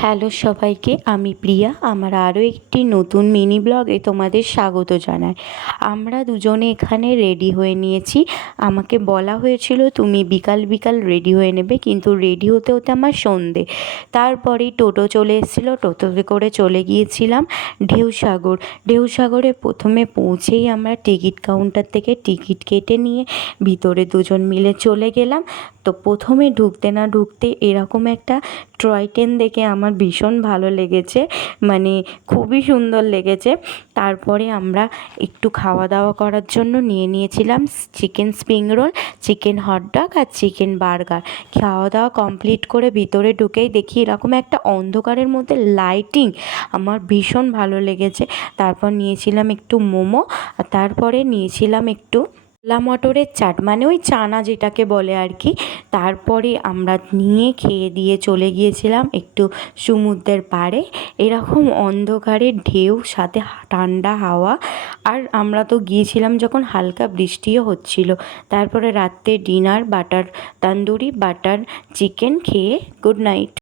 Hello সবাইকে, আমি প্রিয়া। আমার আরও একটি নতুন মিনি ব্লগে তোমাদের স্বাগত জানাই। আমরা দুজনে এখানে রেডি হয়ে নিয়েছি। আমাকে বলা হয়েছিল তুমি বিকাল বিকাল রেডি হয়ে নেবে, কিন্তু রেডি হতে হতে আমার সন্ধে। তারপরেই টোটো চলে এসেছিলো, টোটোতে করে চলে গিয়েছিলাম ঢেউসাগর। ঢেউসাগরে প্রথমে পৌঁছেই আমরা টিকিট কাউন্টার থেকে টিকিট কেটে নিয়ে ভিতরে দুজন মিলে চলে গেলাম। তো প্রথমে ঢুকতে না ঢুকতে এরকম একটা টয় ট্রেন দেখে আমার ভীষণ ভালো লেগেছে, মানে খুবই সুন্দর লেগেছে। তারপরে আমরা একটু খাওয়া দাওয়া করার জন্য নিয়েছিলাম chicken spring roll, chicken hot dog আর চিকেন বার্গার। খাওয়া দাওয়া কমপ্লিট করে ভিতরে ঢুকেই দেখি এরকম একটা অন্ধকারের মধ্যে লাইটিং, আমার ভীষণ ভালো লেগেছে। তারপর নিয়েছিলাম একটু মোমো, আর তারপরে নিয়েছিলাম একটু ছোলা মটরের চাট, মানে ওই চানা যেটাকে বলে আর কি। তারপরে আমরা নিয়ে খেয়ে দিয়ে চলে গিয়েছিলাম একটু সমুদ্রের পাড়ে। এরকম অন্ধকারে ঢেউ, সাথে ঠান্ডা হাওয়া। আর আমরা তো গিয়েছিলাম যখন হালকা বৃষ্টিও হচ্ছিল। তারপরে রাত্রে dinner butter tandoori, butter chicken খেয়ে গুড নাইট।